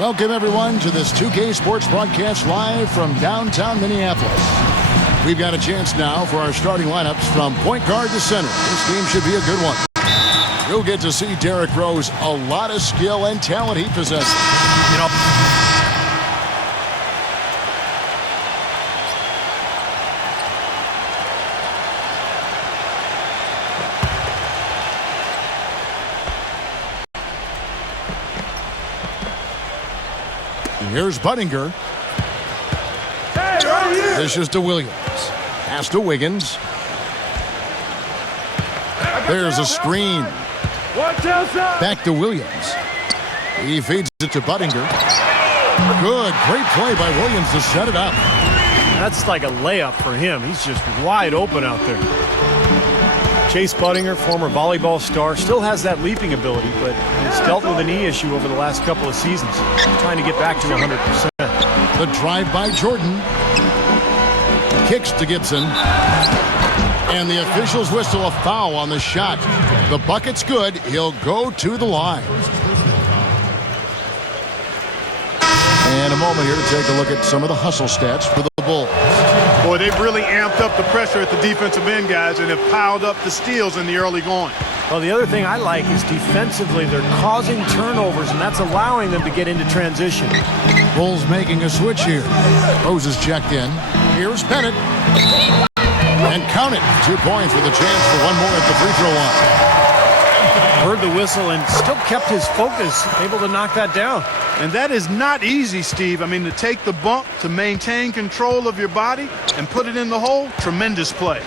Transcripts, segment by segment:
Welcome, everyone, to this 2K Sports broadcast live from downtown Minneapolis. We've got a chance now for our starting lineups from point guard to center. This game should be a good one. You'll get to see Derrick Rose, a lot of skill and talent he possesses. Here's Buttinger. This is to Williams. Pass to Wiggins. There's a screen. Back to Williams. He feeds it to Buttinger. Good. Great play by Williams to set it up. That's like a layup for him. He's just wide open out there. Chase Buttinger, former volleyball star, still has that leaping ability, but he's dealt with a knee issue over the last couple of seasons. Trying to get back to 100%. The drive by Jordan. Kicks to Gibson. And the officials whistle a foul on the shot. The bucket's good. He'll go to the line. And a moment here to take a look at some of the hustle stats for the Bulls. Boy, they've really amped up the pressure at the defensive end, guys, and have piled up the steals in the early going. Well, the other thing I like is defensively they're causing turnovers, and that's allowing them to get into transition. Bulls making a switch here. Rose is checked in. Here's Bennett. And count it. 2 points with a chance for one more at the free throw line. Heard the whistle and still kept his focus, able to knock that down. And that is not easy, Steve. I mean, to take the bump, to maintain control of your body, and put it in the hole, tremendous play.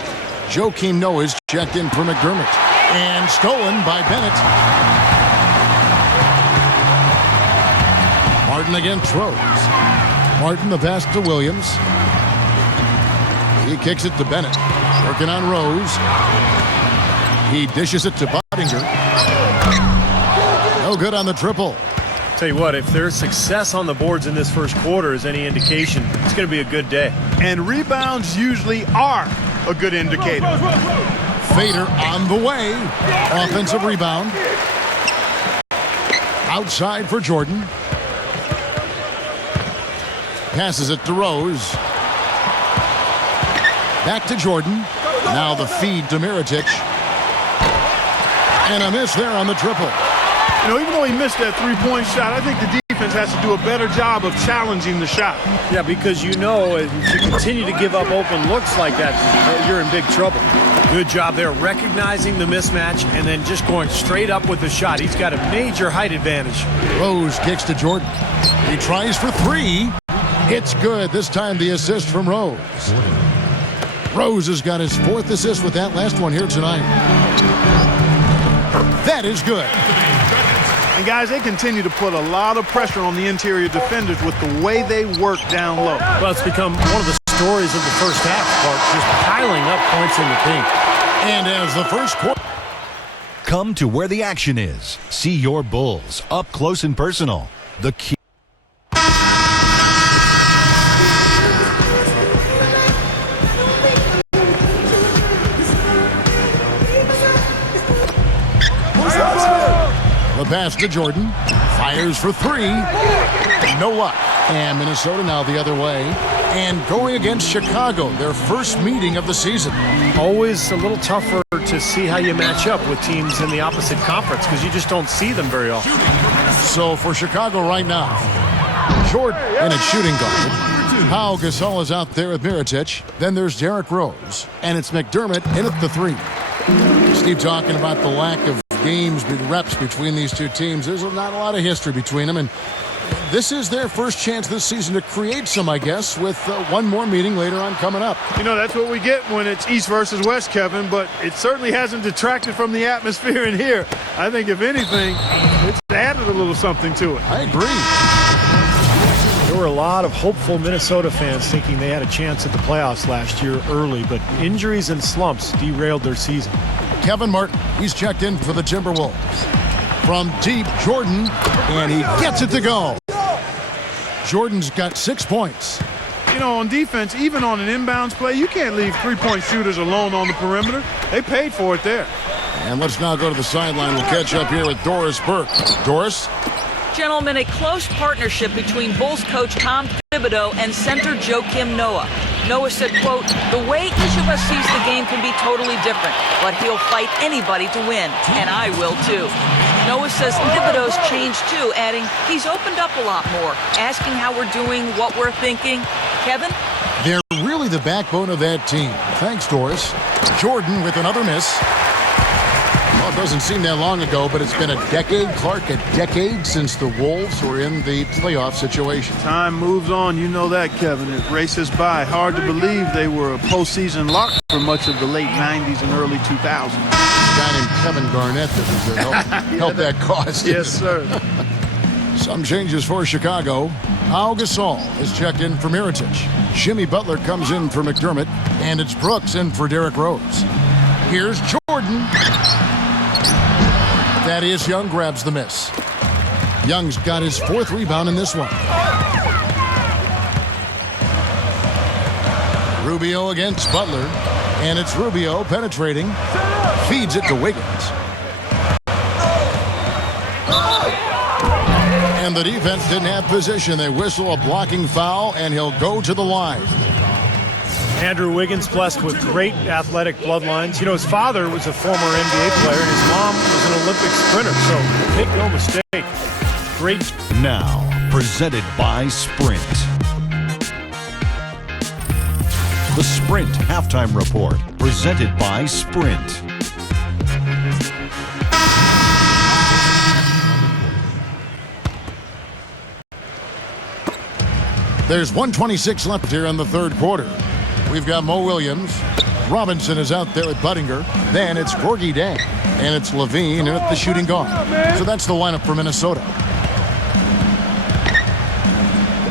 Joakim Noah is checked in for McDermott. And stolen by Bennett. Martin against Rose. Martin the pass to Williams. He kicks it to Bennett. Working on Rose. He dishes it to Buttinger. No good on the triple. Tell you what, if there's success on the boards in this first quarter is any indication, it's going to be a good day. And rebounds usually are a good indicator. Fader on the way. Offensive rebound. Outside for Jordan. Passes it to Rose. Back to Jordan. Now the feed to Mirotic. And a miss there on the triple. You know, even though he missed that three-point shot, I think the defense has to do a better job of challenging the shot. Yeah, because you know if you continue to give up open looks like that, you're in big trouble. Good job there recognizing the mismatch and then just going straight up with the shot. He's got a major height advantage. Rose kicks to Jordan. He tries for three. It's good. This time the assist from Rose. Rose has got his 4th assist with that last one here tonight. That is good. And guys, they continue to put a lot of pressure on the interior defenders with the way they work down low. Well, it's become one of the stories of the first half, Clark, just piling up points in the paint. And as the first quarter. Come to where the action is. See your Bulls up close and personal. The key. The pass to Jordan. Fires for three. No luck. And Minnesota now the other way. And going against Chicago, their first meeting of the season. Always a little tougher to see how you match up with teams in the opposite conference because you just don't see them very often. So for Chicago right now, Jordan in at shooting guard. Pau Gasol is out there with Mirotic. Then there's Derrick Rose. And it's McDermott in at the 3. Steve talking about the lack of games, reps between these two teams. There's not a lot of history between them, and this is their first chance this season to create some, I guess, with one more meeting later on coming up. You know, that's what we get when it's East versus West, Kevin, but it certainly hasn't detracted from the atmosphere in here. I think, if anything, it's added a little something to it. I agree. There were a lot of hopeful Minnesota fans thinking they had a chance at the playoffs last year early, but injuries and slumps derailed their season. Kevin Martin, he's checked in for the Timberwolves. From deep, Jordan, and he gets it to go. Jordan's got 6 points. You know, on defense, even on an inbounds play, you can't leave three-point shooters alone on the perimeter. They paid for it there. And let's now go to the sideline. We'll catch up here with Doris Burke. Doris? Gentlemen, a close partnership between Bulls coach Tom Thibodeau and center Joakim Noah. Noah said, quote, "The way each of us sees the game can be totally different, but he'll fight anybody to win, and I will too." Noah says Thibodeau's changed too, adding, "He's opened up a lot more, asking how we're doing, what we're thinking." Kevin? They're really the backbone of that team. Thanks, Doris. Jordan with another miss. Well, it doesn't seem that long ago, but it's been a decade, Clark, a decade since the Wolves were in the playoff situation. Time moves on. You know that, Kevin. It races by. Hard to believe they were a postseason lock for much of the late 90s and early 2000s. A guy named Kevin Garnett that was helped that cause. Yes, sir. Some changes for Chicago. Pau Gasol is checked in for Mirotic. Jimmy Butler comes in for McDermott, and it's Brooks in for Derrick Rose. Here's Jordan. Thaddeus Young grabs the miss. Young's got his 4th rebound in this one. Rubio against Butler, and it's Rubio penetrating. Feeds it to Wiggins. And the defense didn't have position. They whistle a blocking foul, and he'll go to the line. Andrew Wiggins, blessed with great athletic bloodlines. You know, his father was a former NBA player, and his mom was an Olympic sprinter, so make no mistake. Great. Now, presented by Sprint. The Sprint Halftime Report, presented by Sprint. There's 1:26 left here in the third quarter. We've got Mo Williams. Robinson is out there with Buttinger. Then it's Gorgie Dang. And it's Levine at the shooting guard. So that's the lineup for Minnesota.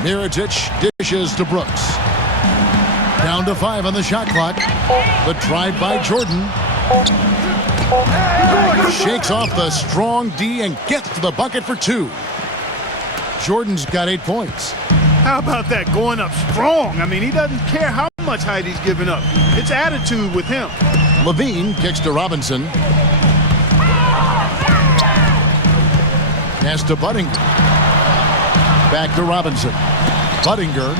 Mirotic dishes to Brooks. Down to 5 on the shot clock. The drive by Jordan. Shakes off the strong D and gets to the bucket for 2. Jordan's got 8 points. How about that, going up strong? I mean, he doesn't care how much height he's giving up. It's attitude with him. Levine kicks to Robinson. Pass to Buttinger. Back to Robinson. Buttinger.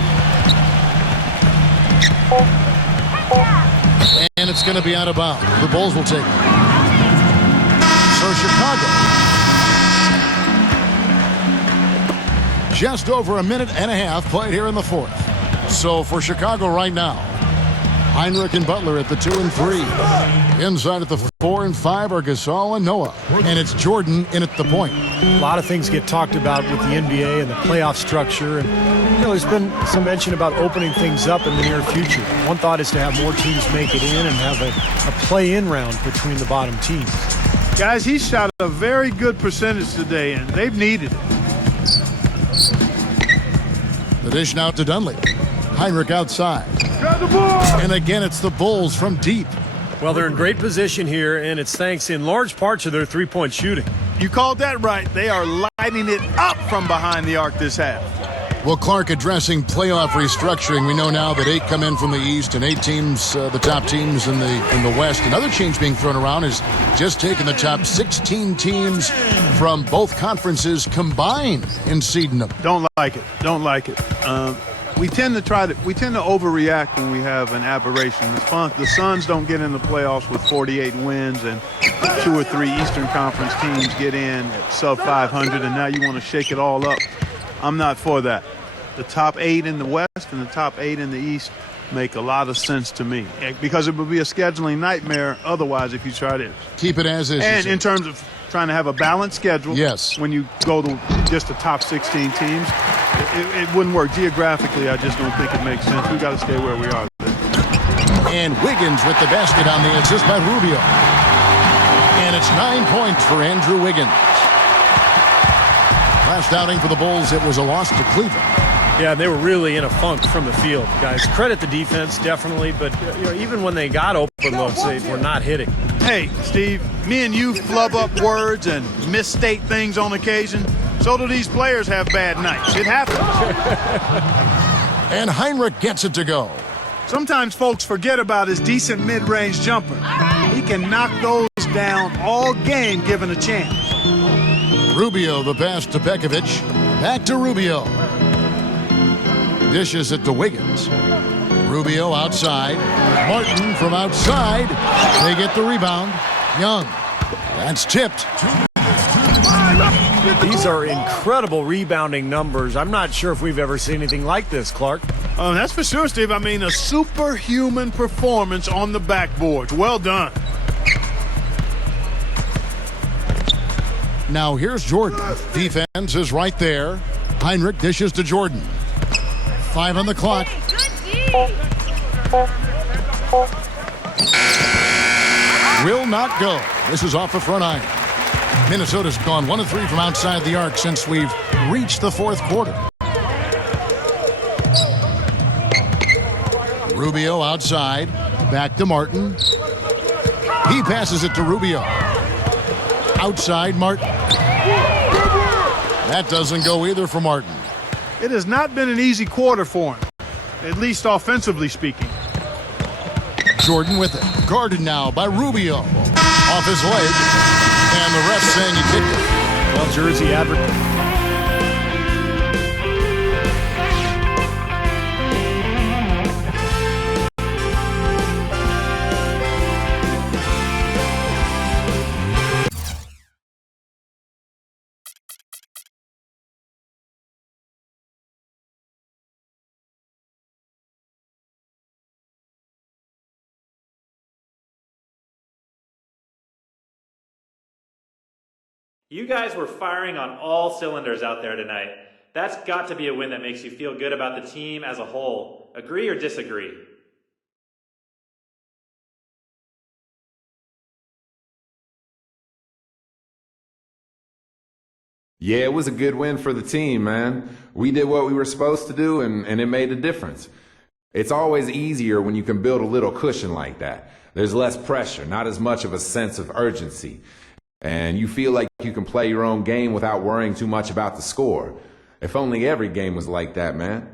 And it's going to be out of bounds. The Bulls will take it. So Chicago. Just over a minute and a half played here in the fourth. So for Chicago right now, Heinrich and Butler at the 2 and 3. Inside at the 4 and 5 are Gasol and Noah. And it's Jordan in at the point. A lot of things get talked about with the NBA and the playoff structure. And, you know, there's been some mention about opening things up in the near future. One thought is to have more teams make it in and have a play-in round between the bottom teams. Guys, he shot a very good percentage today, and they've needed it. The dish now to Dunley. Heinrich outside. And again, it's the Bulls from deep. Well, they're in great position here, and it's thanks in large part to their three-point shooting. You called that right. They are lighting it up from behind the arc this half. Well, Clark, addressing playoff restructuring, we know now that 8 come in from the East and 8 teams, the top teams in the West. Another change being thrown around is just taking the top 16 teams from both conferences combined and seeding them. Don't like it. Don't like it. We tend to overreact when we have an aberration. The Suns don't get in the playoffs with 48 wins, and 2 or 3 Eastern Conference teams get in at sub 500, and now you want to shake it all up. I'm not for that. The top 8 in the West and the top 8 in the East make a lot of sense to me, because it would be a scheduling nightmare otherwise if you try to keep it as is. And in terms of trying to have a balanced schedule, yes, when you go to just the top 16 teams, it wouldn't work. Geographically, I just don't think it makes sense. We've got to stay where we are. And Wiggins with the basket on the assist by Rubio. And it's 9 points for Andrew Wiggins. Last outing for the Bulls, it was a loss to Cleveland. Yeah, they were really in a funk from the field, guys. Credit the defense, definitely, but you know, even when they got open looks, they were not hitting. Hey, Steve, me and you flub up words and misstate things on occasion. So do these players have bad nights. It happens. And Heinrich gets it to go. Sometimes folks forget about his decent mid-range jumper. He can knock those down all game given a chance. Rubio, the pass to Pekovic. Back to Rubio. Dishes it to Wiggins. Rubio outside. Martin from outside. They get the rebound. Young. That's tipped. These are incredible rebounding numbers. I'm not sure if we've ever seen anything like this, Clark. That's for sure, Steve. I mean, a superhuman performance on the backboards. Well done. Now here's Jordan. Defense is right there. Heinrich dishes to Jordan. 5 on the clock. Will not go. This is off the front iron. Minnesota's gone 1 of 3 from outside the arc since we've reached the fourth quarter. Rubio outside. Back to Martin. He passes it to Rubio. Outside Martin. That doesn't go either for Martin. It has not been an easy quarter for him, at least offensively speaking. Jordan with it. Guarded now by Rubio. Off his leg. And the ref saying he kicked it. Well, Jersey advertising. You guys were firing on all cylinders out there tonight. That's got to be a win that makes you feel good about the team as a whole. Agree or disagree? Yeah, it was a good win for the team, man. We did what we were supposed to do, and it made a difference. It's always easier when you can build a little cushion like that. There's less pressure, not as much of a sense of urgency. And you feel like you can play your own game without worrying too much about the score. If only every game was like that, man.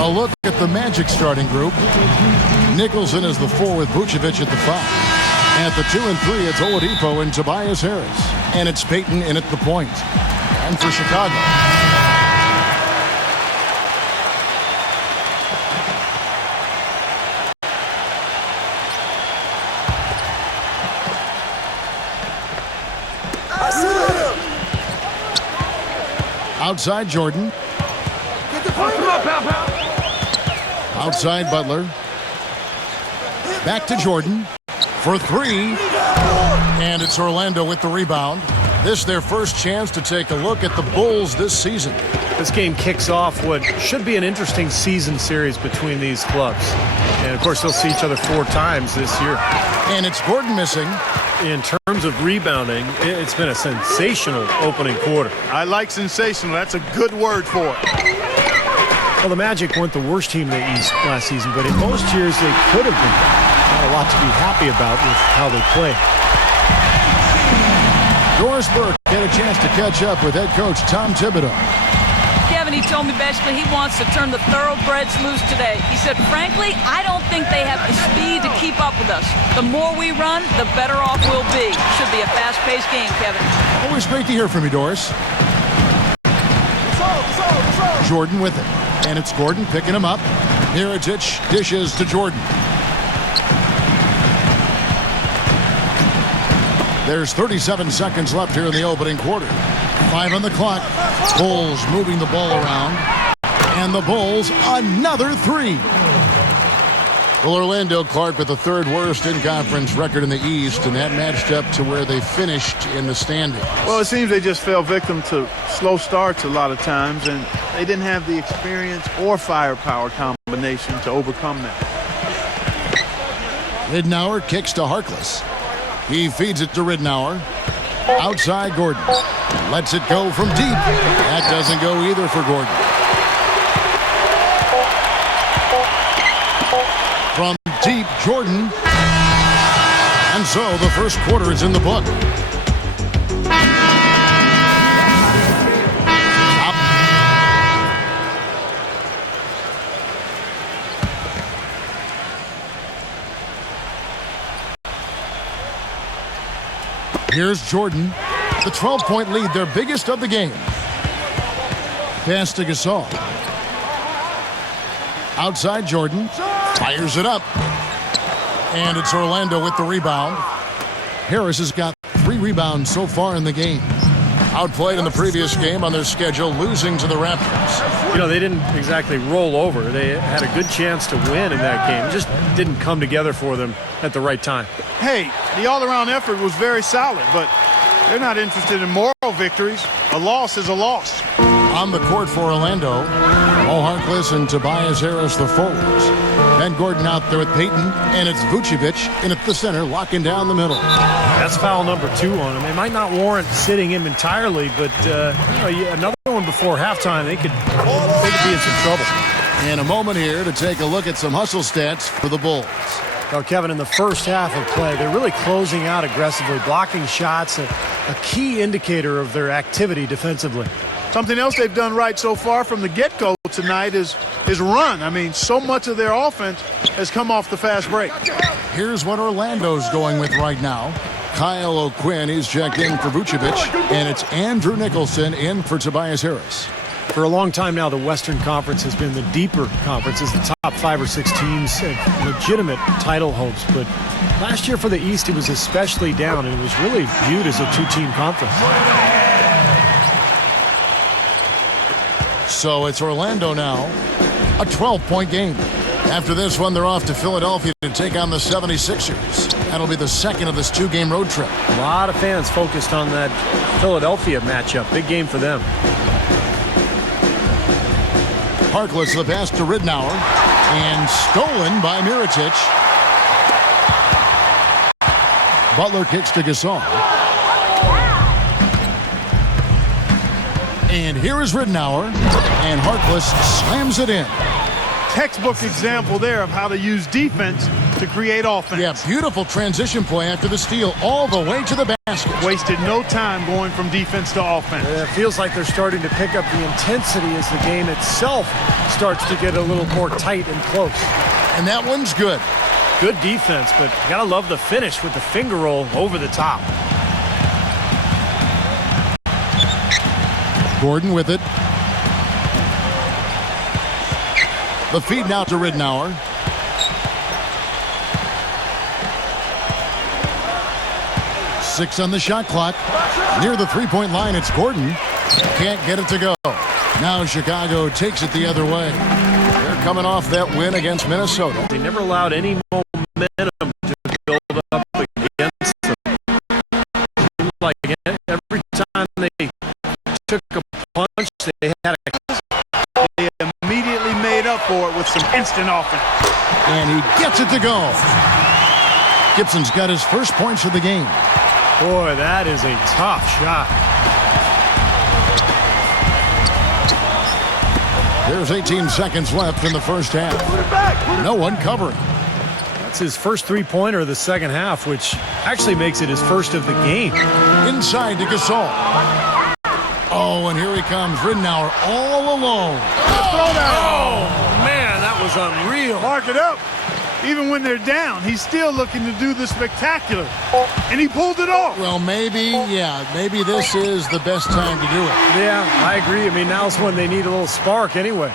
A look at the Magic starting group. Nicholson is the 4 with Vucevic at the 5. At the 2 and 3, it's Oladipo and Tobias Harris. And it's Payton in at the point. And for Chicago. Outside Jordan. Outside Butler. Back to Jordan for 3. And it's Orlando with the rebound. This their first chance to take a look at the Bulls this season. This game kicks off what should be an interesting season series between these clubs. And, of course, they'll see each other 4 times this year. And it's Gordon missing. In terms of rebounding, it's been a sensational opening quarter. I like sensational. That's a good word for it. Well, the Magic weren't the worst team in the East last season, but in most years they could have been. Not a lot to be happy about with how they play. Doris Burke had a chance to catch up with head coach Tom Thibodeau. Kevin, he told me basically he wants to turn the thoroughbreds loose today. He said, frankly, I don't think they have the speed to keep up with us. The more we run, the better off we'll be. Should be a fast-paced game, Kevin. Always great to hear from you, Doris. Jordan with it. And it's Gordon picking him up. Mirotic dishes to Jordan. There's 37 seconds left here in the opening quarter. 5 on the clock. Bulls moving the ball around. And the Bulls, another 3. Well, Orlando Clark with the 3rd worst in-conference record in the East, and that matched up to where they finished in the standings. Well, it seems they just fell victim to slow starts a lot of times, and they didn't have the experience or firepower combination to overcome that. Ridnour kicks to Harkless. He feeds it to Ridnour. Outside Gordon. Lets it go from deep. That doesn't go either for Gordon. From deep, Jordan. And so the first quarter is in the book. Here's Jordan. The 12-point lead, their biggest of the game. Pass to Gasol. Outside Jordan. Fires it up. And it's Orlando with the rebound. Harris has got 3 rebounds so far in the game. Outplayed in the previous game on their schedule, losing to the Raptors. You know, they didn't exactly roll over. They had a good chance to win in that game. It just didn't come together for them at the right time. Hey, the all-around effort was very solid, but they're not interested in moral victories. A loss is a loss. On the court for Orlando, Mo Harkless and Tobias Harris, the forwards. Ben Gordon out there with Payton, and it's Vucevic in at the center, locking down the middle. That's foul number 2 on him. They might not warrant sitting him entirely, but another one before halftime, they could be in some trouble. And a moment here to take a look at some hustle stats for the Bulls. Well, Kevin, in the first half of play, they're really closing out aggressively, blocking shots, a key indicator of their activity defensively. Something else they've done right so far from the get-go tonight is run. I mean, so much of their offense has come off the fast break. Here's what Orlando's going with right now. Kyle O'Quinn is checked in for Vucevic, and it's Andrew Nicholson in for Tobias Harris. For a long time now, the Western Conference has been the deeper conference, as the top 5 or 6 teams have legitimate title hopes. But last year for the East, it was especially down, and it was really viewed as a 2-team conference. So it's Orlando now, a 12-point game. After this one, they're off to Philadelphia to take on the 76ers. That'll be the second of this 2-game road trip. A lot of fans focused on that Philadelphia matchup. Big game for them. Harkless the pass to Ridnour, and stolen by Mirotic. Butler kicks to Gasol. And here is Ridnour, and Harkless slams it in. Textbook example there of how to use defense to create offense. Yeah, beautiful transition play after the steal all the way to the basket. Wasted no time going from defense to offense. It feels like they're starting to pick up the intensity as the game itself starts to get a little more tight and close. And that one's good. Good defense, but you gotta love the finish with the finger roll over the top. Gordon with it. The feed now to Ridnour. Six on the shot clock. Near the three-point line, it's Gordon. Can't get it to go. Now Chicago takes it the other way. They're coming off that win against Minnesota. They never allowed any momentum to build up against them. Like every time they took a punch, they had a... They immediately made up for it with some instant offense. And he gets it to go. Gibson's got his first points of the game. Boy, that is a tough shot. There's 18 seconds left in the first half. No one covering. That's his first three-pointer of the second half, which actually makes it his first of the game. Inside to Gasol. Oh, and here he comes. Ridnour all alone. Oh, man, that was unreal. Mark it up. Even when they're down, he's still looking to do the spectacular. And he pulled it off. Well, maybe this is the best time to do it. Yeah, I agree. I mean, now's when they need a little spark anyway.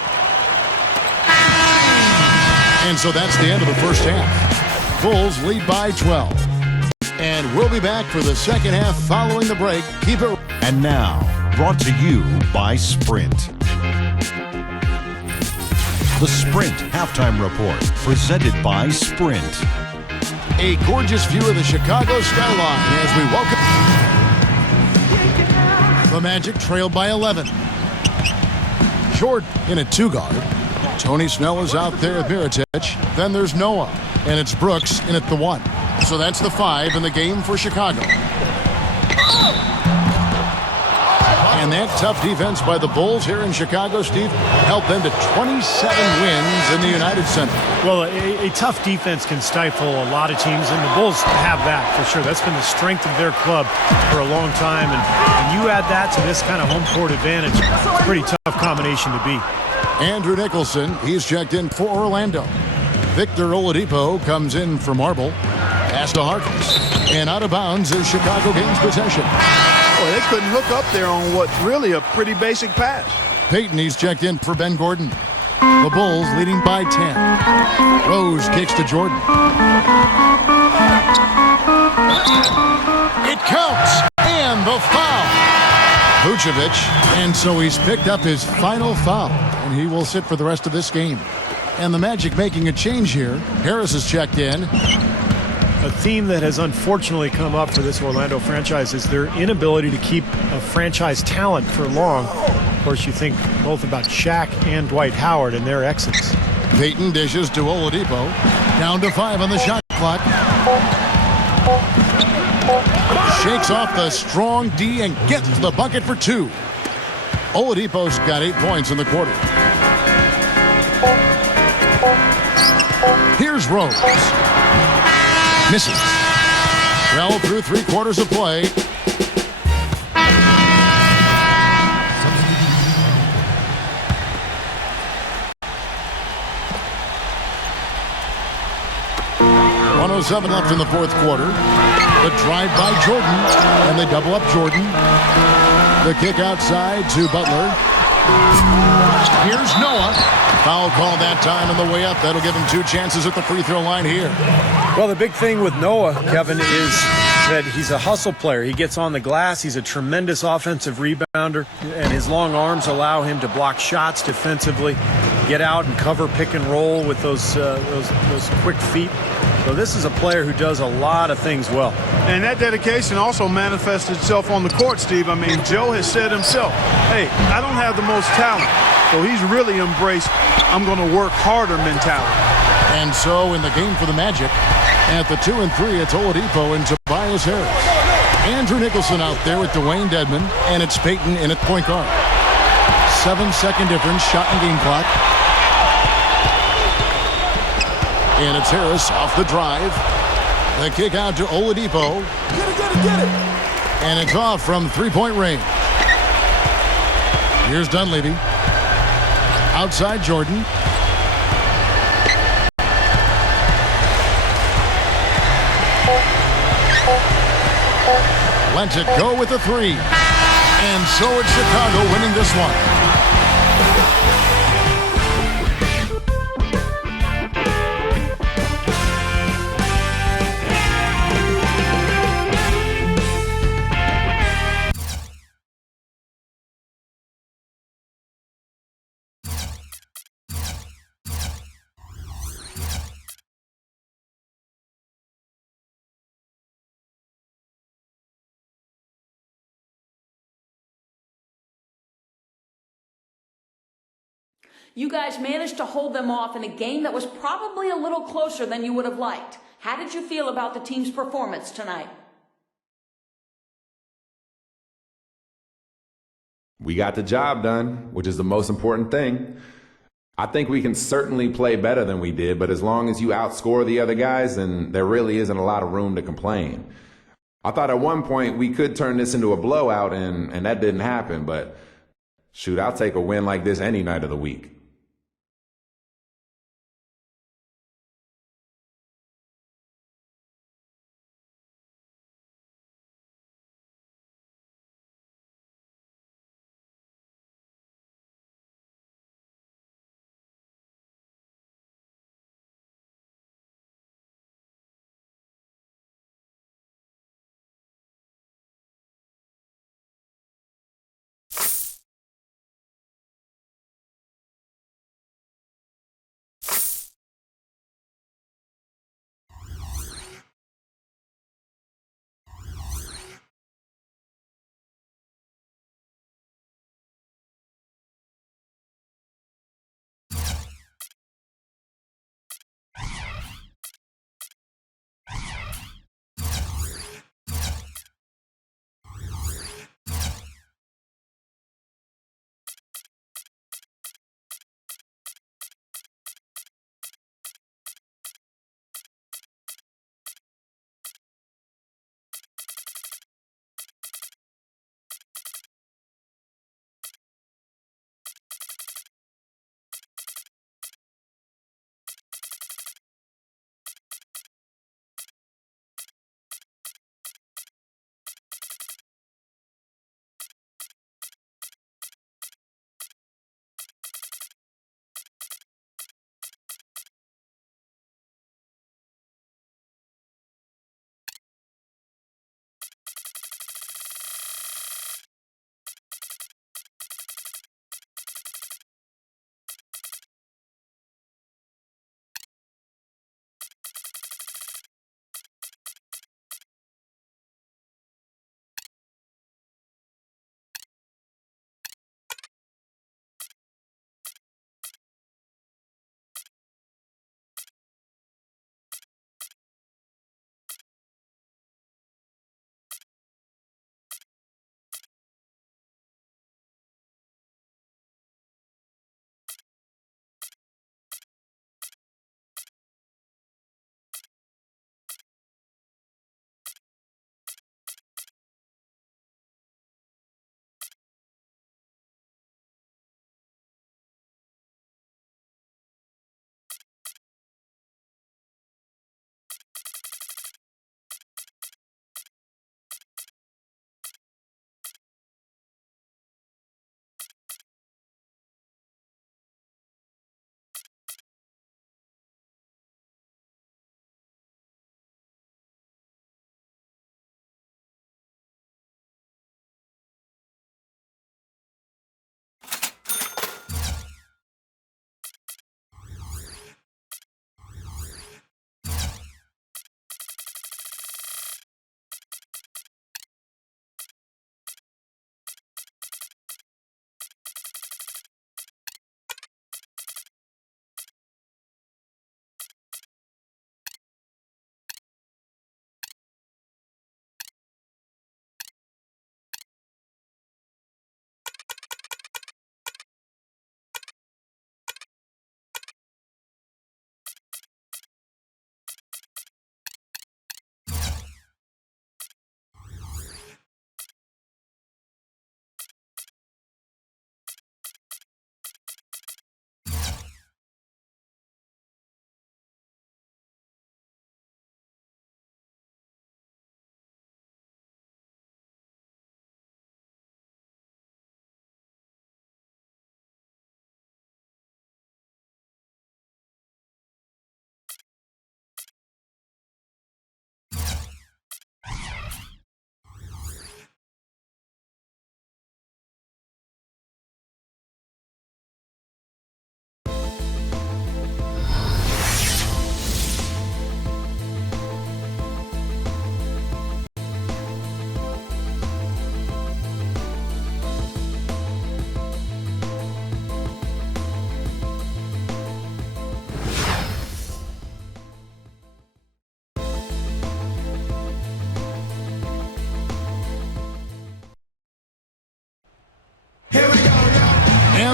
And so that's the end of the first half. Bulls lead by 12. And we'll be back for the second half following the break. Keep it. And now, brought to you by Sprint. The Sprint Halftime Report, presented by Sprint. A gorgeous view of the Chicago skyline as we welcome. The Magic trailed by 11. Jordan in a two-guard. Tony Snell is out there with Mirotic. Then there's Noah. And it's Brooks in at the one. So that's the 5 in the game for Chicago. And that tough defense by the Bulls here in Chicago, Steve, helped them to 27 wins in the United Center. Well, a tough defense can stifle a lot of teams, and the Bulls have that for sure. That's been the strength of their club for a long time, and you add that to this kind of home court advantage, it's a pretty tough combination to beat. Andrew Nicholson, he's checked in for Orlando. Victor Oladipo comes in for Marble. Pass to Harkins. And out of bounds is Chicago gains possession. Boy, they couldn't hook up there on what's really a pretty basic pass. Peyton, he's checked in for Ben Gordon. The Bulls leading by 10. Rose kicks to Jordan. It counts. And the foul. Vucevic. And so he's picked up his final foul. And he will sit for the rest of this game. And the Magic making a change here. Harris is checked in. A theme that has unfortunately come up for this Orlando franchise is their inability to keep a franchise talent for long. Of course, you think both about Shaq and Dwight Howard and their exits. Peyton dishes to Oladipo. Down to 5 on the shot clock. Shakes off the strong D and gets the bucket for 2. Oladipo's got 8 points in the quarter. Here's Rose. Misses. Well, through 3 quarters of play. .107 left in the fourth quarter. The drive by Jordan, and they double up Jordan. The kick outside to Butler. Here's Noah. Foul call that time on the way up. That'll give him 2 chances at the free throw line here. Well, the big thing with Noah, Kevin, is that he's a hustle player. He gets on the glass. He's a tremendous offensive rebounder, and his long arms allow him to block shots defensively, get out and cover pick and roll with those quick feet. So this is a player who does a lot of things well. And that dedication also manifests itself on the court, Steve. I mean, Joe has said himself, hey, I don't have the most talent. So he's really embraced, I'm going to work harder mentality. And so in the game for the Magic, at the 2 and 3, it's Oladipo and Tobias Harris. Andrew Nicholson out there with Dwayne Dedmon, and it's Peyton in at point guard. 7-second difference, shot and game clock. And it's Harris off the drive. The kick out to Oladipo. Get it. And it's off from three-point range. Here's Dunleavy. Outside Jordan. Lets it go with a three. And so it's Chicago winning this one. You guys managed to hold them off in a game that was probably a little closer than you would have liked. How did you feel about the team's performance tonight? We got the job done, which is the most important thing. I think we can certainly play better than we did, but as long as you outscore the other guys, then there really isn't a lot of room to complain. I thought at one point we could turn this into a blowout, and that didn't happen, but shoot, I'll take a win like this any night of the week.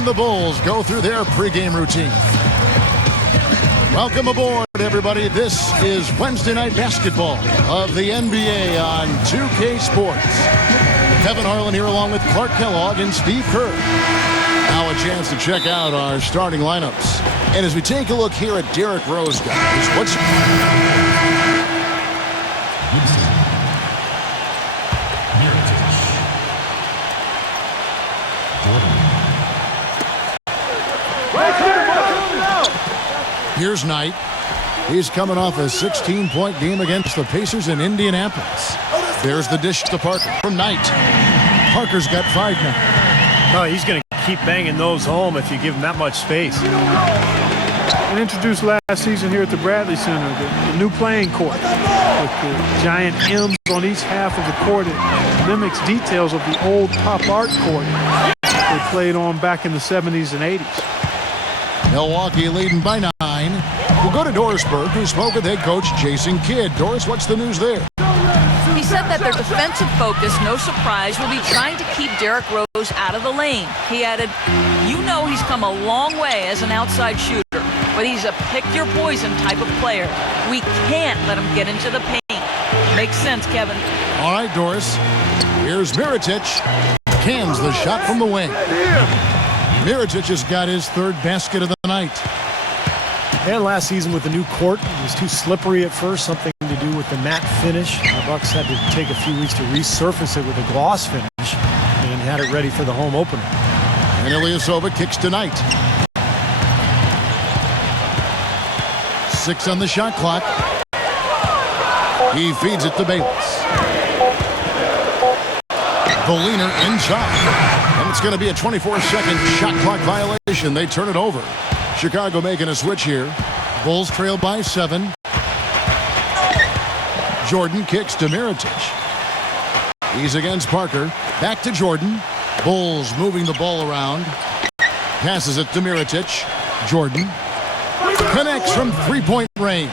And the Bulls go through their pregame routine. Welcome aboard, everybody. This is Wednesday Night Basketball of the NBA on 2K Sports. Kevin Harlan here along with Clark Kellogg and Steve Kerr. Now a chance to check out our starting lineups. And as we take a look here at Derrick Rose, guys, what's... Here's Knight. He's coming off a 16-point game against the Pacers in Indianapolis. There's the dish to Parker from Knight. Parker's got 5 now. Oh, he's going to keep banging those home if you give him that much space. And introduced last season here at the Bradley Center, the new playing court with the giant M's on each half of the court. It mimics details of the old pop art court they played on back in the 70s and 80s. Milwaukee leading by 9. We'll go to Dorisburg, who spoke with head coach Jason Kidd. Doris, what's the news there? He said that their defensive focus, no surprise, will be trying to keep Derrick Rose out of the lane. He added, "You know he's come a long way as an outside shooter, but he's a pick-your-poison type of player. We can't let him get into the paint." Makes sense, Kevin. All right, Doris. Here's Mirotic. Cans the shot from the wing. Mirotic has got his 3rd basket of the night. And last season with the new court, it was too slippery at first, something to do with the matte finish. The Bucks had to take a few weeks to resurface it with a gloss finish and had it ready for the home opener. And Ilyasova kicks to Knight. 6 on the shot clock. He feeds it to Bayless. Boliner inside. And it's going to be a 24-second shot clock violation. They turn it over. Chicago making a switch here. Bulls trail by 7. Jordan kicks to Mirotic. He's against Parker. Back to Jordan. Bulls moving the ball around. Passes it to Mirotic. Jordan connects from 3-point range.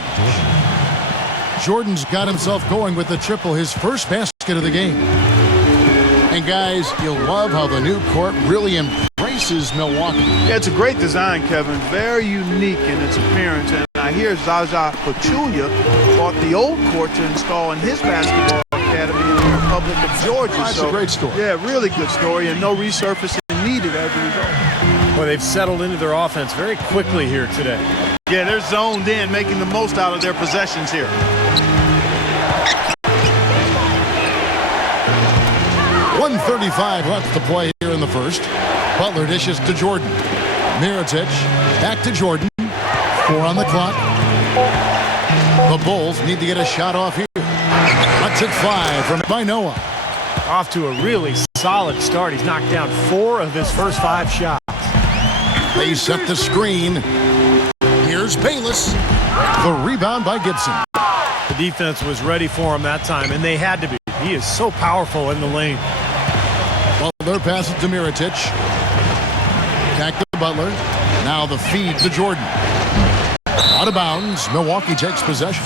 Jordan's got himself going with the triple, his first basket of the game. And guys, you'll love how the new court really embraces Milwaukee. Yeah, it's a great design, Kevin. Very unique in its appearance. And I hear Zaza Pachulia bought the old court to install in his basketball academy in the Republic of Georgia. That's a great story. Yeah, really good story, and no resurfacing needed as a result. Well, they've settled into their offense very quickly here today. Yeah, they're zoned in, making the most out of their possessions here. .135 left to play here in the first. Butler dishes to Jordan. Mirotic back to Jordan. 4 on the clock. The Bulls need to get a shot off here. Lets it fly from by Noah. Off to a really solid start. He's knocked down 4 of his first 5 shots. They set the screen. Here's Bayless. The rebound by Gibson. The defense was ready for him that time, and they had to be. He is so powerful in the lane. Butler passes to Mirotic. Back to Butler. Now the feed to Jordan. Out of bounds. Milwaukee takes possession.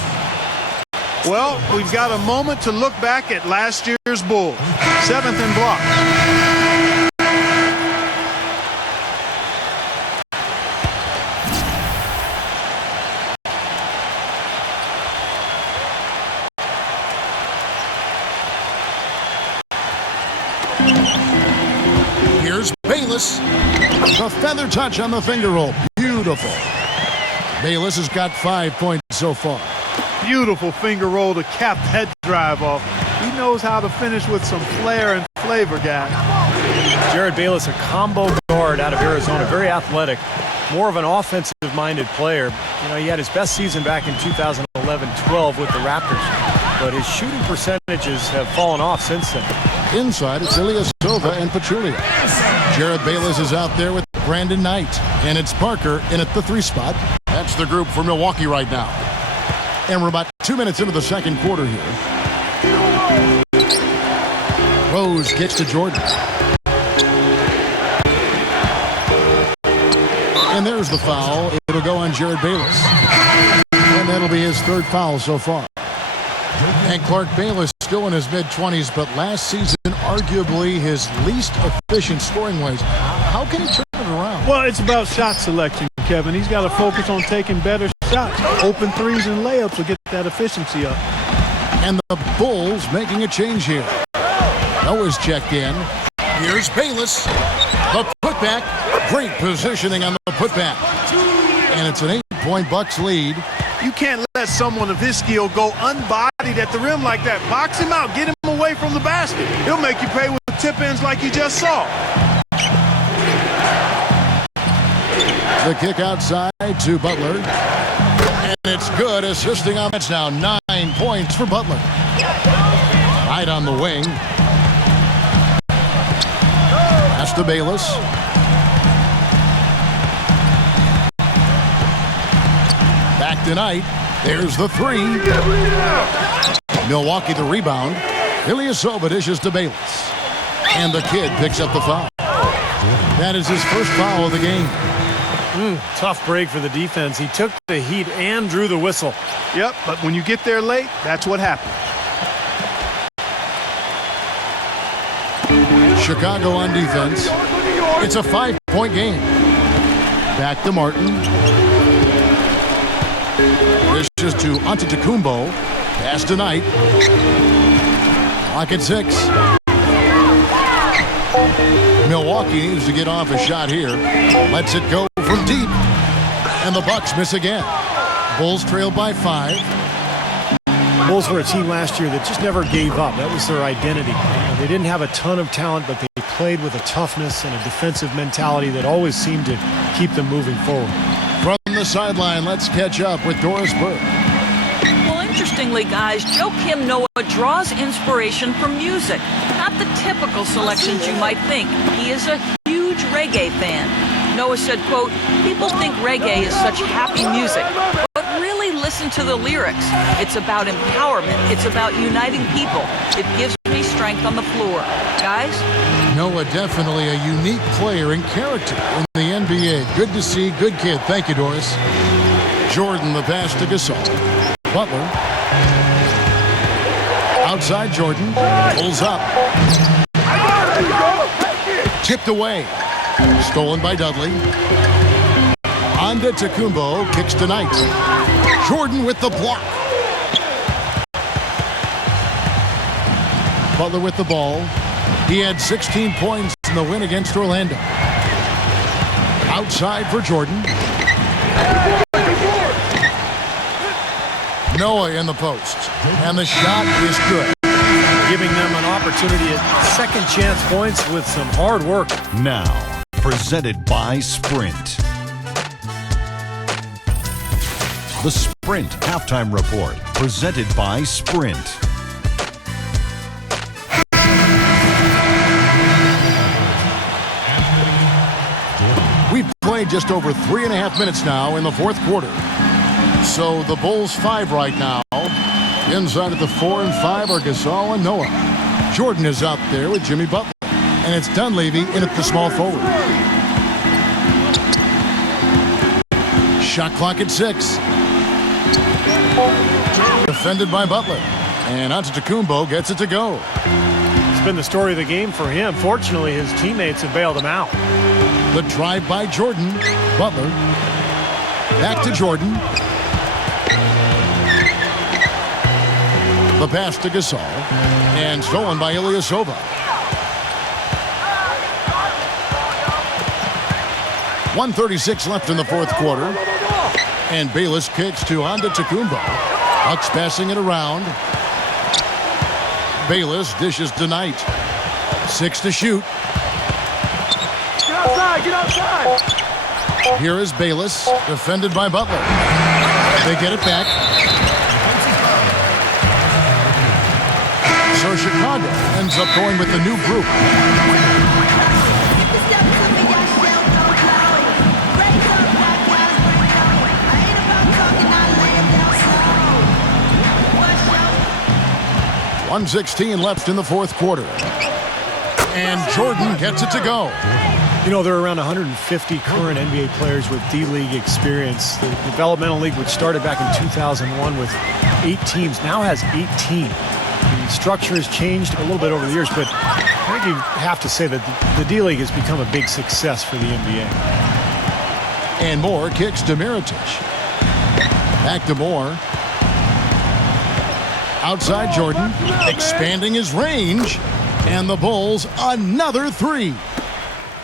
Well, we've got a moment to look back at last year's Bulls. 7th in blocks. Here's Bayless. The feather touch on the finger roll. Beautiful. Bayless has got 5 points so far. Beautiful finger roll to cap that drive off. He knows how to finish with some flair and flavor, guys. Jared Bayless, a combo guard out of Arizona, very athletic, more of an offensive-minded player. You know, he had his best season back in 2011-12 with the Raptors, but his shooting percentages have fallen off since then. Inside, it's Ilyasova and Pachulia. Jared Bayless is out there with Brandon Knight, and it's Parker in at the 3 spot. That's the group for Milwaukee right now. And we're about 2 minutes into the second quarter here. Rose kicks to Jordan. And there's the foul. It'll go on Jared Bayless. And that'll be his 3rd foul so far. And Clark Bayless still in his mid-20s, but last season arguably his least efficient scoring-wise. How can he turn it around? Well, it's about shot selection, Kevin. He's got to focus on taking better shots. Open threes and layups will get that efficiency up. And the Bulls making a change here. Noah's checked in. Here's Bayless. The putback. Great positioning on the putback. And it's an 8-point Bucks lead. You can't let someone of his skill go unbodied at the rim like that. Box him out. Get him away from the basket. He'll make you pay with tip-ins like you just saw. The kick outside to Butler. And it's good, assisting on. It's now 9 points for Butler. Right on the wing. Pass to Bayless. Back tonight. There's the three. Milwaukee the rebound. Ilyasova dishes to Bayless. And the kid picks up the foul. That is his first foul of the game. Tough break for the defense. He took the heat and drew the whistle. Yep, but when you get there late, that's what happens. Chicago on defense. It's a 5-point game. Back to Martin. This is to Antetokounmpo. Pass tonight. Clock at 6. Milwaukee needs to get off a shot here. Lets it go from deep. And the Bucks miss again. Bulls trail by 5. Bulls were a team last year that just never gave up. That was their identity. They didn't have a ton of talent, but they played with a toughness and a defensive mentality that always seemed to keep them moving forward. From the sideline, let's catch up with Doris Burke. Well, interestingly, guys, Joakim Noah draws inspiration from music. Not the typical selections you might think. He is a huge reggae fan. Noah said, quote, "People think reggae is such happy music, but really listen to the lyrics. It's about empowerment. It's about uniting people. It gives me strength on the floor." Guys? Noah definitely a unique player and character in the NBA. Good to see. Good kid. Thank you, Doris. Jordan, the pass to Gasol. Butler. Outside Jordan. Pulls up. Tipped away. Stolen by Dudley. Antetokounmpo kicks tonight. Jordan with the block. Butler with the ball. He had 16 points in the win against Orlando. Outside for Jordan. Noah in the post. And the shot is good. Giving them an opportunity at second chance points with some hard work. Now, presented by Sprint. The Sprint Halftime Report, presented by Sprint. We've played just over 3.5 minutes now in the fourth quarter. So the Bulls 5 right now. Inside at the 4 and 5 are Gasol and Noah. Jordan is out there with Jimmy Butler. And it's Dunleavy in at the small forward. Shot clock at 6. Defended by Butler. And Antetokounmpo gets it to go. It's been the story of the game for him. Fortunately, his teammates have bailed him out. The drive by Jordan. Butler. Back to Jordan. The pass to Gasol. And stolen by Ilyasova. 1:36 left in the fourth quarter. And Bayless kicks to Antetokounmpo. Bucks passing it around. Bayless dishes tonight. 6 to shoot. Get outside! Get outside! Here is Bayless, defended by Butler. They get it back. So Chicago ends up going with the new group. .116 left in the fourth quarter. And Jordan gets it to go. You know, there are around 150 current NBA players with D-League experience. The developmental league, which started back in 2001 with 8 teams, now has 18. The structure has changed a little bit over the years, but I think you have to say that the D-League has become a big success for the NBA. And Moore kicks to Mirotic. Back to Moore. Outside Jordan, expanding his range. And the Bulls, another three.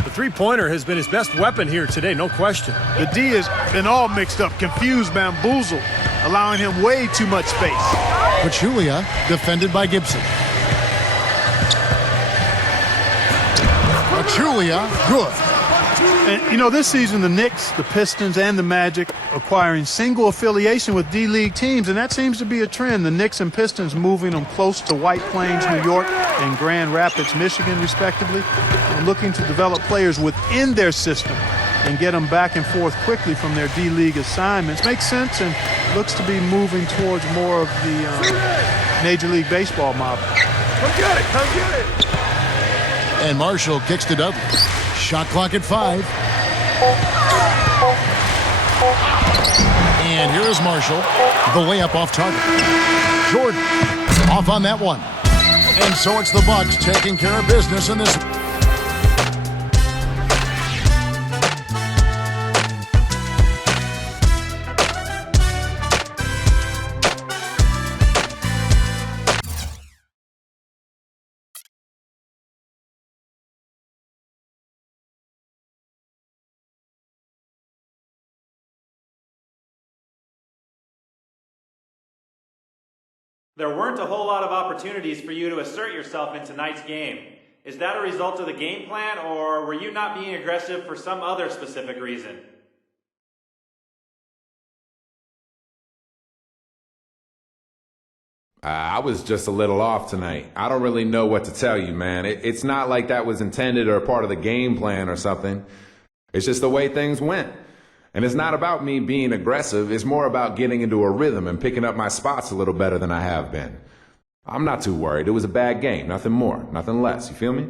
The three-pointer has been his best weapon here today, no question. The D has been all mixed up, confused, bamboozled, allowing him way too much space. Pachulia defended by Gibson. Pachulia, good. And, you know, this season, the Knicks, the Pistons, and the Magic acquiring single affiliation with D-League teams, and that seems to be a trend. The Knicks and Pistons moving them close to White Plains, New York, and Grand Rapids, Michigan, respectively, and looking to develop players within their system and get them back and forth quickly from their D-League assignments. Makes sense and looks to be moving towards more of the Major League Baseball model. Come get it, come get it. And Marshall kicks to Dudley. Shot clock at 5. And here is Marshall. The layup off target. Jordan off on that one. And so it's the Bucks taking care of business in this. There weren't a whole lot of opportunities for you to assert yourself in tonight's game. Is that a result of the game plan, or were you not being aggressive for some other specific reason? I was just a little off tonight. I don't really know what to tell you, man. It's not like that was intended or part of the game plan or something. It's just the way things went. And it's not about me being aggressive. It's more about getting into a rhythm and picking up my spots a little better than I have been. I'm not too worried. It was a bad game. Nothing more, nothing less. You feel me?